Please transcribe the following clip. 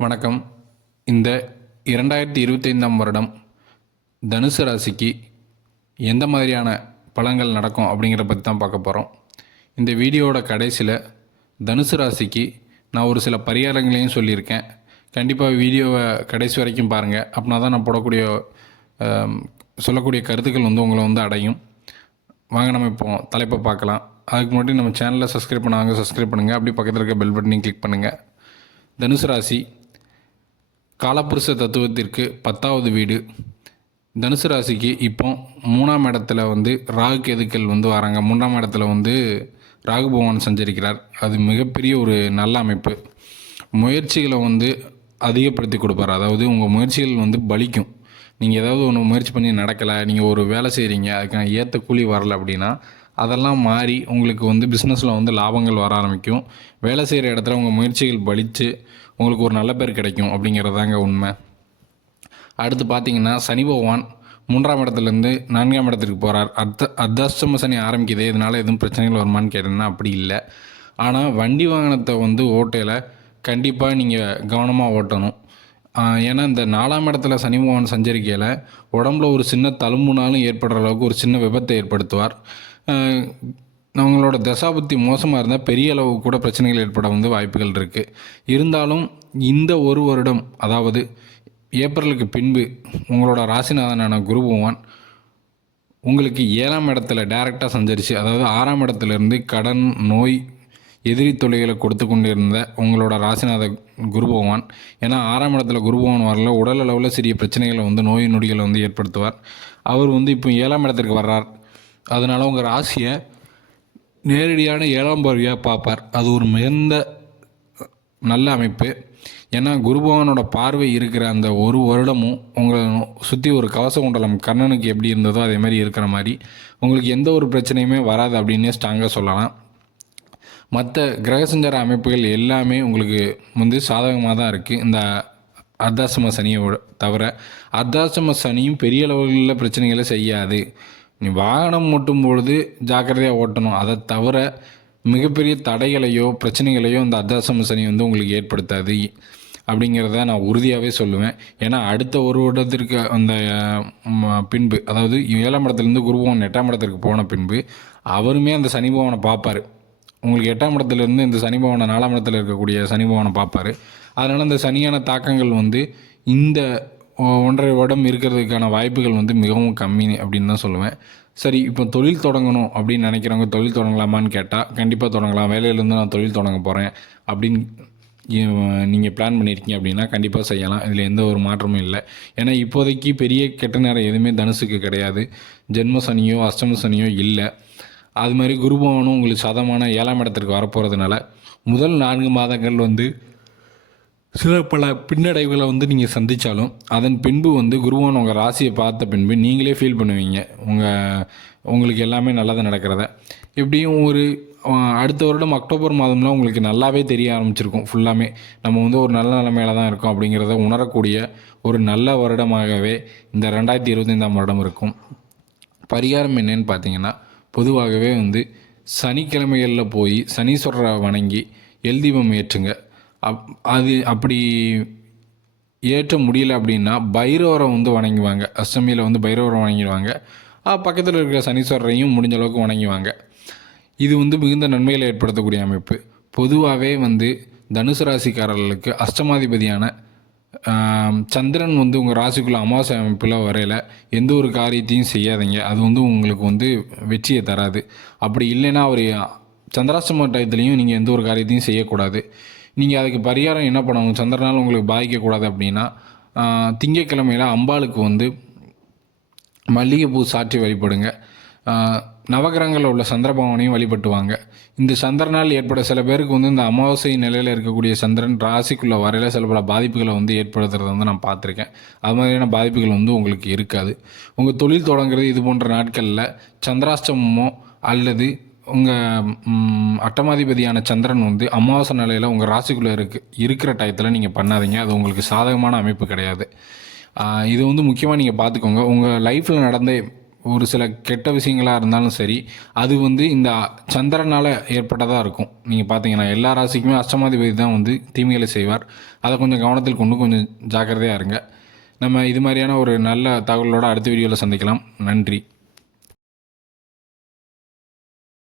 வணக்கம். இந்த 2025ஆம் வருடம் தனுசு ராசிக்கு எந்த மாதிரியான பலன்கள் நடக்கும் அப்படிங்கிறத பற்றி தான் பார்க்க போகிறோம். இந்த வீடியோவோட கடைசியில் தனுசு ராசிக்கு நான் ஒரு சில பரிகாரங்களையும் சொல்லியிருக்கேன். கண்டிப்பாக வீடியோவை கடைசி வரைக்கும் பாருங்கள். அப்படின்னா தான் நான் போடக்கூடிய சொல்லக்கூடிய கருத்துக்கள் உங்களை அடையும். வாங்க நம்ம இப்போ தலைப்பை பார்க்கலாம். அதுக்கு முன்னாடி நம்ம சேனலை சப்ஸ்கிரைப் பண்ணாங்க சப்ஸ்கிரைப் பண்ணுங்கள். அப்படி பக்கத்தில் இருக்க பெல் பட்டனையும் கிளிக் பண்ணுங்கள். தனுசு ராசி காலப்புருஷ தத்துவத்திற்கு 10வது வீடு. தனுசு ராசிக்கு இப்போ 3ஆம் இடத்துல ராகு கேதுக்கள் வராங்க. 3ஆம் இடத்துல ராகு பகவான் சஞ்சரிக்கிறார். அது மிகப்பெரிய ஒரு நல்ல அமைப்பு. முயற்சிகளை அதிகப்படுத்தி கொடுப்பார். அதாவது உங்கள் முயற்சிகள் பலிக்கும். நீங்கள் ஏதாவது ஒன்று முயற்சி பண்ணி நடக்கலை, நீங்கள் ஒரு வேலை செய்கிறீங்க, அதுக்கான ஏற்ற கூலி வரலை அப்படின்னா அதெல்லாம் மாறி உங்களுக்கு பிஸ்னஸில் லாபங்கள் வர ஆரம்பிக்கும். வேலை செய்கிற இடத்துல உங்கள் முயற்சிகள் பலித்து உங்களுக்கு ஒரு நல்ல பேர் கிடைக்கும் அப்படிங்கிறதாங்க உண்மை. அடுத்து பார்த்திங்கன்னா, சனி பகவான் 3ஆம் இடத்துலேருந்து 4ஆம் இடத்துக்கு போகிறார். அர்த்தாஷ்டம சனி ஆரம்பிக்குது. இதனால் எதுவும் பிரச்சனைகள் வருமானு கேட்டேன்னா அப்படி இல்லை. ஆனால் வண்டி வாகனத்தை ஓட்டையில் கண்டிப்பாக நீங்கள் கவனமாக ஓட்டணும். ஏன்னா இந்த 4ஆம் இடத்துல சனி பகவான் சஞ்சரிக்கையில் உடம்புல ஒரு சின்ன தழும்புனாலும் ஏற்படுற அளவுக்கு ஒரு சின்ன விபத்தை ஏற்படுத்துவார். அவங்களோட தசாபுத்தி மோசமாக இருந்தால் பெரிய அளவு கூட பிரச்சனைகள் ஏற்பட வாய்ப்புகள் இருக்குது. இருந்தாலும் இந்த ஒரு வருடம், அதாவது ஏப்ரலுக்கு பின்பு உங்களோட ராசிநாதனான குரு பகவான் உங்களுக்கு 7ஆம் இடத்துல டைரெக்டாக சஞ்சரித்து, அதாவது 6ஆம் இடத்துலேருந்து கடன், நோய், எதிரி தொல்லைகளை கொடுத்து கொண்டிருந்த உங்களோட ராசிநாத குரு பகவான், ஏன்னா 6ஆம் இடத்துல குரு பகவான் வரல, உடல் அளவில் சிறிய பிரச்சனைகளை நோய் நொடிகளை ஏற்படுத்துவார். அவர் இப்போ 7ஆம் இடத்திற்கு வர்றார். அதனால் உங்கள் ராசியை நேரடியான 7ஆம் பார்வையாக பார்ப்பார். அது ஒரு மிகுந்த நல்ல அமைப்பு. ஏன்னா குரு பகவானோட பார்வை இருக்கிற அந்த ஒரு வருடமும் உங்களை சுற்றி ஒரு கவச குண்டலம் கர்ணனுக்கு எப்படி இருந்ததோ அதே மாதிரி இருக்கிற மாதிரி உங்களுக்கு எந்த ஒரு பிரச்சனையுமே வராது அப்படின்னே ஸ்ட்ராங்காக சொல்லலாம். மற்ற கிரக சஞ்சார அமைப்புகள் எல்லாமே உங்களுக்கு சாதகமாக தான் இருக்குது. இந்த அர்த்தாஷ்டம சனியை தவிர அர்த்தாஷ்டம சனியும் பெரிய அளவில் பிரச்சனைகளை செய்யாது. நீ வாகனம் ஓட்டும் பொழுது ஜாக்கிரதையாக ஓட்டணும். அதை தவிர மிகப்பெரிய தடைகளையோ பிரச்சனைகளையோ இந்த அர்த்தாஷ்டம சனி உங்களுக்கு ஏற்படுத்தாது அப்படிங்கிறத நான் உறுதியாகவே சொல்லுவேன். ஏன்னா அடுத்த ஒரு வருடத்திற்கு அந்த பின்பு, அதாவது 7ஆம் இடத்துலேருந்து குரு பகவான் 8ஆம் இடத்திற்கு போன பின்பு அவருமே அந்த சனி பகவானை பார்ப்பார். உங்களுக்கு 8ஆம் இடத்துலேருந்து இந்த சனி பகவானை 4ஆம் இடத்துல இருக்கக்கூடிய சனி பகவானை பார்ப்பார். அதனால் இந்த சனியான தாக்கங்கள் இந்த 1.5 வருடம் இருக்கிறதுக்கான வாய்ப்புகள் மிகவும் கம்மி அப்படின்னு தான் சொல்லுவேன். சரி, இப்போ தொழில் தொடங்கணும் அப்படின்னு நினைக்கிறவங்க தொழில் தொடங்கலாமான்னு கேட்டால் கண்டிப்பாக தொடங்கலாம். வேலையிலேருந்து நான் தொழில் தொடங்க போகிறேன் அப்படின்னு நீங்கள் பிளான் பண்ணியிருக்கீங்க அப்படின்னா கண்டிப்பாக செய்யலாம். இதில் எந்த ஒரு மாற்றமும் இல்லை. ஏன்னா இப்போதைக்கு பெரிய கெட்ட நேரம் எதுவுமே தனுசுக்கு கிடையாது. ஜென்ம சனியோ அஷ்டம சனியோ இல்லை. அது மாதிரி குரு பகவானும் உங்களுக்கு சாதகமான 7ஆம் இடத்திற்கு வரப்போகிறதுனால முதல் 4 மாதங்கள் சில பல பின்னடைவுகளை நீங்கள் சந்தித்தாலும் அதன் பின்பு குரு பகவான் உங்கள் ராசியை பார்த்த பின்பு நீங்களே ஃபீல் பண்ணுவீங்க உங்களுக்கு எல்லாமே நல்லதாக நடக்கிறத. எப்படியும் ஒரு அடுத்த வருடம் அக்டோபர் மாதம்லாம் உங்களுக்கு நல்லாவே தெரிய ஆரம்பிச்சிருக்கும். ஃபுல்லாமே நம்ம ஒரு நல்ல நிலைமையில தான் இருக்கோம் அப்படிங்கிறத உணரக்கூடிய ஒரு நல்ல வருடமாகவே இந்த 2025ஆம் வருடம் இருக்கும். பரிகாரம் என்னன்னு பார்த்தீங்கன்னா, பொதுவாகவே சனிக்கிழமைகளில் போய் சனீஸ்வரரை வணங்கி எல் தீபம் ஏற்றுங்க. அது அப்படி ஏற்ற முடியல அப்படின்னா பைரவரை வணங்குவாங்க. அஷ்டமியில் பைரவரை வணங்கிடுவாங்க. பக்கத்தில் இருக்கிற சனீஸ்வரரையும் முடிஞ்ச அளவுக்கு வணங்குவாங்க. இது மிகுந்த நன்மைகளை ஏற்படுத்தக்கூடிய அமைப்பு. பொதுவாகவே தனுசு ராசிக்காரர்களுக்கு அஷ்டமாதிபதியான சந்திரன் உங்கள் ராசிக்குள்ளே அமாவாசை அமைப்பில் வரையில் எந்த ஒரு காரியத்தையும் செய்யாதீங்க. அது உங்களுக்கு வெற்றியை தராது. அப்படி இல்லைன்னா அவர் சந்திராஷ்டம டயத்துலேயும் நீங்கள் எந்த ஒரு காரியத்தையும் செய்யக்கூடாது. நீங்கள் அதுக்கு பரிகாரம் என்ன பண்ணணும், சந்திரனால் உங்களுக்கு பாதிக்கக்கூடாது அப்படின்னா திங்கட்கிழமையில் அம்பாளுக்கு மல்லிகைப்பூ சாற்றி வழிபடுங்க. நவகிரகங்களில் உள்ள சந்திர பகவானையும் வழிபட்டுவாங்க. இந்த சந்திரனால் ஏற்பட சில பேருக்கு இந்த அமாவாசை நிலையில் இருக்கக்கூடிய சந்திரன் ராசிக்குள்ளே வரையில் சில பல பாதிப்புகளை ஏற்படுத்துறத நான் பார்த்துருக்கேன். அது மாதிரியான பாதிப்புகள் உங்களுக்கு இருக்காது. உங்கள் தொழில் தொடங்குறது இது போன்ற நாட்களில் சந்திராஷ்டமமோ அல்லது உங்கள் அட்டமாதிபதியான சந்திரன் அமாவாசை நிலையில் உங்கள் ராசிக்குள்ளே இருக்கிற டயத்தில் நீங்கள் பண்ணாதீங்க. அது உங்களுக்கு சாதகமான அமைப்பு கிடையாது. இது முக்கியமாக நீங்கள் பார்த்துக்கோங்க. உங்கள் லைஃப்பில் நடந்த ஒரு சில கெட்ட விஷயங்களாக இருந்தாலும் சரி, அது வந்து இந்த சந்திரனால் ஏற்பட்டதாக இருக்கும். நீங்கள் பார்த்தீங்கன்னா எல்லா ராசிக்குமே அஷ்டமாதிபதி தான் வந்து தீமைகளை செய்வார். அதை கொஞ்சம் கவனத்தில் கொண்டு கொஞ்சம் ஜாக்கிரதையாக இருங்க. நம்ம இது மாதிரியான ஒரு நல்ல தகவலோடு அடுத்த வீடியோவில் சந்திக்கலாம். நன்றி.